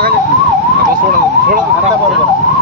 आता बरोबर